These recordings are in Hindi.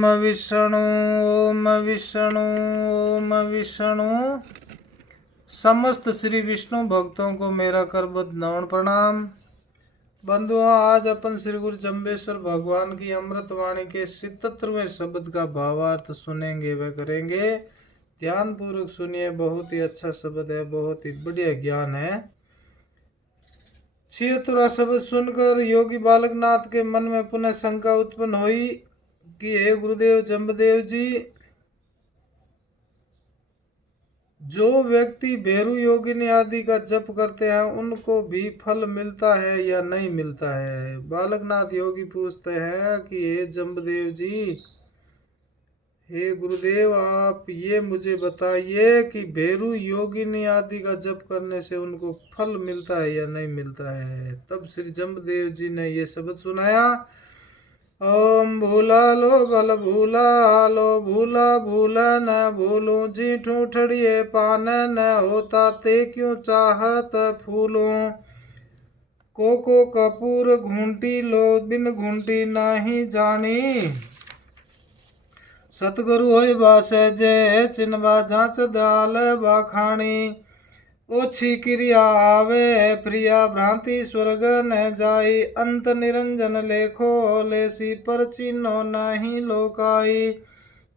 ओम विष्णु ओम विष्णु ओम विष्णु। समस्त श्री विष्णु भक्तों को मेरा करबद्ध नमन प्रणाम। बंधुओं, आज अपन श्री गुरु जम्बेश्वर भगवान की अमृत वाणी के 77वें शब्द का भावार्थ सुनेंगे व करेंगे। ध्यान पूर्वक सुनिए, बहुत ही अच्छा शब्द है, बहुत ही बढ़िया ज्ञान है। 76वां शब्द सुनकर योगी बालकनाथ के मन में पुनः शंका उत्पन्न हुई कि हे गुरुदेव जम्बदेव जी, जो व्यक्ति भैरू योगिनी आदि का जप करते हैं उनको भी फल मिलता है या नहीं मिलता है? बालकनाथ योगी पूछते हैं कि हे जम्बदेव जी, हे गुरुदेव, आप ये मुझे बताइए कि भैरू योगिनी आदि का जप करने से उनको फल मिलता है या नहीं मिलता है। तब श्री जम्बदेव जी ने ये शब्द सुनाया, ओम भूला लो बल भूला लो भूला भूला न भूलूं जी ठूठड़िए पान न होता ते क्यों चाहत फूलों को कपूर घूंटी लो बिन घूंटी नहीं जानी सतगुरु होय बासे जय चिन्हवा जांच दाल बाखाणी ओछी क्रिया आवे प्रिया भ्रांति स्वर्ग न जाई अंत निरंजन लेखो लेसी पर चिन्हो नहीं लोकाई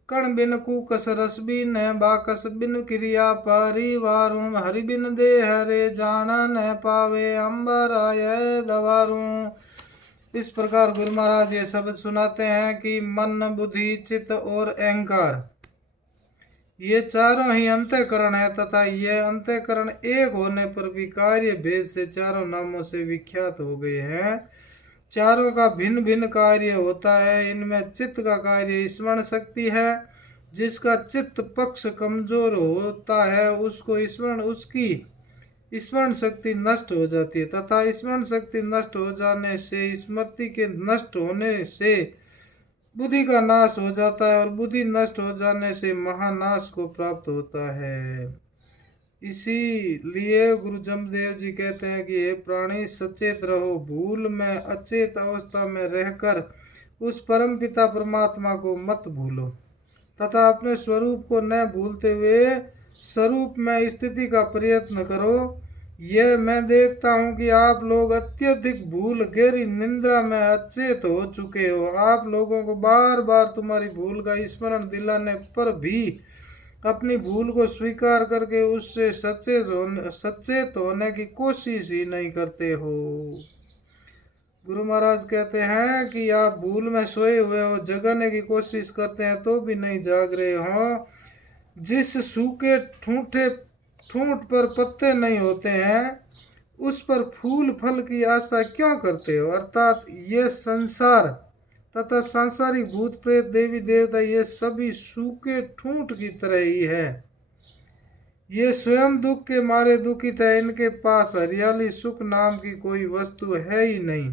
कण बिन कुकस रस बिन बाकस बिन क्रिया परिवारू हरि बिन देह रे जान न पावे अंबराय दवारू। इस प्रकार गुरु महाराज ये शब्द सुनाते हैं कि मन, बुद्धि, चित्त और अहंकार ये चारों ही अंतःकरण है तथा ये अंतःकरण एक होने पर भी कार्य भेद से चारों नामों से विख्यात हो गए हैं। चारों का भिन्न भिन्न कार्य होता है। इनमें चित्त का कार्य स्मरण शक्ति है। जिसका चित्त पक्ष कमजोर होता है उसकी स्मरण शक्ति नष्ट हो जाती है तथा स्मरण शक्ति नष्ट हो जाने से स्मृति के नष्ट होने से बुद्धि का नाश हो जाता है और बुद्धि नष्ट हो जाने से महानाश को प्राप्त होता है। इसीलिए गुरु जमदेव जी कहते हैं कि हे प्राणी, सचेत रहो, भूल में अचेत अवस्था में रहकर उस परम पिता परमात्मा को मत भूलो तथा अपने स्वरूप को न भूलते हुए स्वरूप में स्थिति का प्रयत्न करो। यह मैं देखता हूँ कि आप लोग अत्यधिक भूल गहरी निंद्रा में अचेत हो चुके हो। आप लोगों को बार बार तुम्हारी भूल का स्मरण दिलाने पर भी अपनी भूल को स्वीकार करके उससे सचेत होने की कोशिश ही नहीं करते हो। गुरु महाराज कहते हैं कि आप भूल में सोए हुए हो, जगाने की कोशिश करते हैं तो भी नहीं जाग रहे हो। जिस सूखे ठूंठ पर पत्ते नहीं होते हैं उस पर फूल फल की आशा क्यों करते हो? अर्थात ये संसार तथा सांसारिक भूत प्रेत देवी देवता ये सभी सूखे ठूंठ की तरह ही है। ये स्वयं दुख के मारे दुखित है। इनके पास हरियाली सुख नाम की कोई वस्तु है ही नहीं।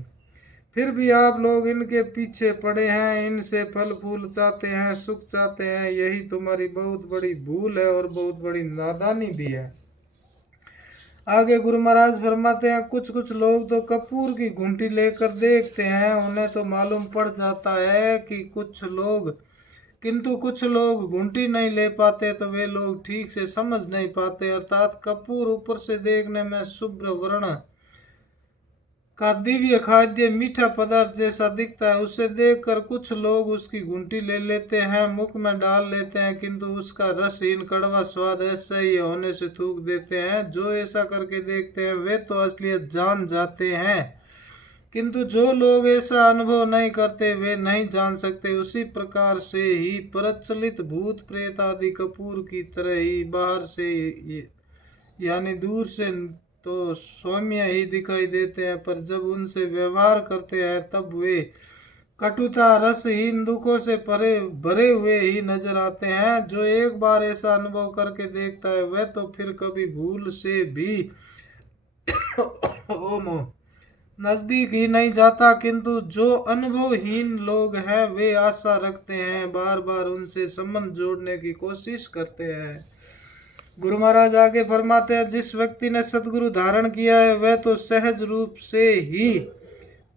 फिर भी आप लोग इनके पीछे पड़े हैं, इनसे फल फूल चाहते हैं, सुख चाहते हैं। यही तुम्हारी बहुत बड़ी भूल है और बहुत बड़ी नादानी भी है। आगे गुरु महाराज फरमाते हैं, कुछ लोग तो कपूर की घुंटी लेकर देखते हैं, उन्हें तो मालूम पड़ जाता है कि कुछ लोग घुंटी नहीं ले पाते तो वे लोग ठीक से समझ नहीं पाते। अर्थात कपूर ऊपर से देखने में शुभ्र वर्ण का दिव्य खाद्य मीठा पदार्थ जैसा दिखता है। उसे देखकर कुछ लोग उसकी घुंटी ले लेते हैं, मुख में डाल लेते हैं, किंतु उसका रसहीन कड़वा स्वाद असह्य होने से थूक देते हैं। जो ऐसा करके देखते हैं वे तो असलियत जान जाते हैं, किंतु जो लोग ऐसा अनुभव नहीं करते वे नहीं जान सकते। उसी प्रकार से ही प्रचलित भूत प्रेत आदि कपूर की तरह ही बाहर से यानी दूर से तो सौम्य ही दिखाई देते हैं, पर जब उनसे व्यवहार करते हैं तब वे कटुता रसहीन दुखों से भरे हुए ही नजर आते हैं। जो एक बार ऐसा अनुभव करके देखता है वह तो फिर कभी भूल से भी नजदीक ही नहीं जाता, किंतु जो अनुभवहीन लोग हैं वे आशा रखते हैं, बार बार उनसे संबंध जोड़ने की कोशिश करते हैं। गुरु महाराज आगे फरमाते हैं, जिस व्यक्ति ने सदगुरु धारण किया है वह तो सहज रूप से ही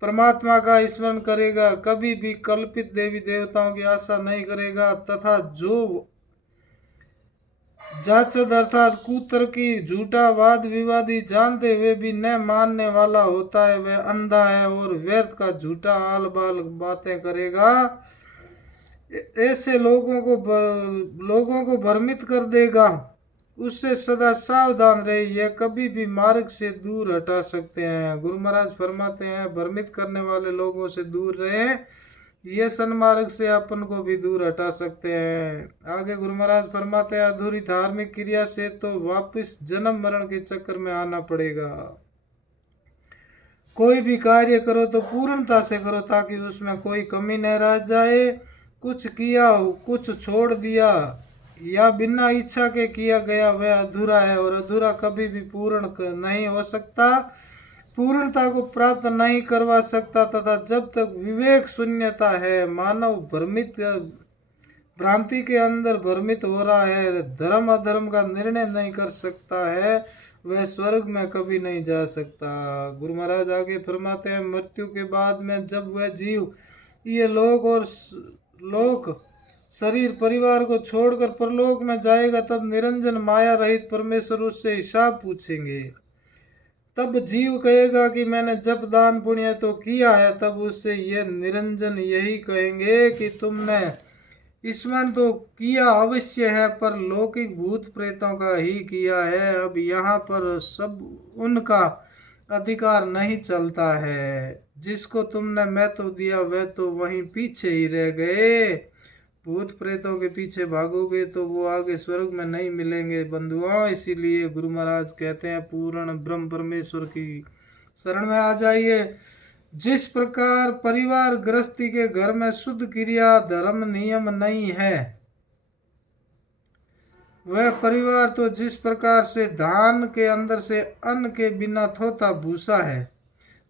परमात्मा का स्मरण करेगा, कभी भी कल्पित देवी देवताओं की आशा नहीं करेगा, तथा जो जाचद अर्थात कुतर्की झूठा वाद विवादी जानते हुए भी न मानने वाला होता है, वह अंधा है और व्यर्थ का झूठा आल बाल बातें करेगा। ऐसे लोगों को भ्रमित कर देगा। उससे सदा सावधान रहे, यह कभी भी मार्ग से दूर हटा सकते हैं। गुरु महाराज फरमाते हैं, भ्रमित करने वाले लोगों से दूर रहे, ये सन्मार्ग से अपन को भी दूर हटा सकते हैं। आगे गुरु महाराज फरमाते हैं, अधूरी धार्मिक क्रिया से तो वापस जन्म मरण के चक्कर में आना पड़ेगा। कोई भी कार्य करो तो पूर्णता से करो, ताकि उसमें कोई कमी न रह जाए। कुछ किया कुछ छोड़ दिया या बिना इच्छा के किया गया वह अधूरा है, और अधूरा कभी भी पूर्ण नहीं हो सकता, पूर्णता को प्राप्त नहीं करवा सकता। तथा जब तक विवेक शून्यता है, मानव भ्रांति के अंदर भ्रमित हो रहा है, धर्म अधर्म का निर्णय नहीं कर सकता है, वह स्वर्ग में कभी नहीं जा सकता। गुरु महाराज आगे फरमाते हैं, मृत्यु के बाद में जब वह जीव ये लोक शरीर परिवार को छोड़कर परलोक में जाएगा, तब निरंजन माया रहित परमेश्वर उससे हिसाब पूछेंगे। तब जीव कहेगा कि मैंने जप दान पुण्य तो किया है। तब उससे यह निरंजन यही कहेंगे कि तुमने स्मरण तो किया अवश्य है, पर लौकिक भूत प्रेतों का ही किया है। अब यहाँ पर सब उनका अधिकार नहीं चलता है। जिसको तुमने महत्व दिया वह तो वहीं पीछे ही रह गए। भूत प्रेतों के पीछे भागोगे तो वो आगे स्वर्ग में नहीं मिलेंगे बंधुओं। इसीलिए गुरु महाराज कहते हैं, पूर्ण ब्रह्म परमेश्वर की शरण में आ जाइए। जिस प्रकार परिवार गृहस्थी के घर में शुद्ध क्रिया धर्म नियम नहीं है, वह परिवार तो जिस प्रकार से धान के अंदर से अन्न के बिना थोथा भूसा है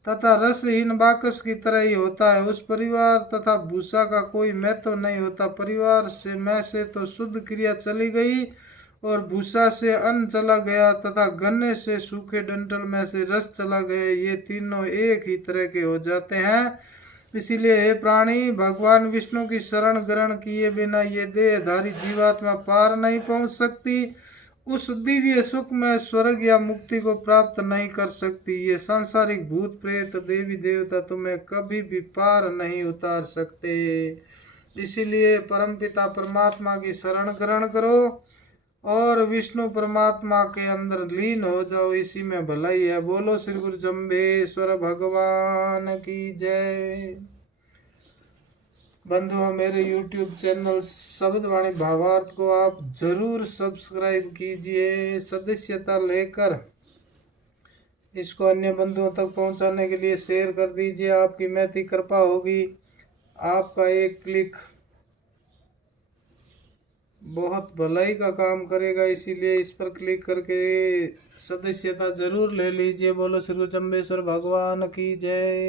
तथा रसहीन बाकस की तरह ही होता है, उस परिवार तथा भूसा का कोई महत्व नहीं होता। परिवार से तो शुद्ध क्रिया चली गई और भूसा से अन्न चला गया तथा गन्ने से सूखे डंठल में से रस चला गया, ये तीनों एक ही तरह के हो जाते हैं। इसीलिए हे प्राणी, भगवान विष्णु की शरण ग्रहण किए बिना ये देहधारी जीवात्मा पार नहीं पहुंच सकती, उस दिव्य सुख में स्वर्ग या मुक्ति को प्राप्त नहीं कर सकती। ये सांसारिक भूत प्रेत देवी देवता तुम्हें कभी भी पार नहीं उतार सकते। इसीलिए परमपिता परमात्मा की शरण ग्रहण करो और विष्णु परमात्मा के अंदर लीन हो जाओ, इसी में भलाई है। बोलो श्री गुरु जम्बेश्वर भगवान की जय। बंधुओं, मेरे YouTube चैनल शब्दवाणी भावार्थ को आप जरूर सब्सक्राइब कीजिए, सदस्यता लेकर इसको अन्य बंधुओं तक पहुंचाने के लिए शेयर कर दीजिए। आपकी महती कृपा होगी, आपका एक क्लिक बहुत भलाई का काम करेगा। इसीलिए इस पर क्लिक करके सदस्यता जरूर ले लीजिए। बोलो श्री गुरु जम्बेश्वर भगवान की जय।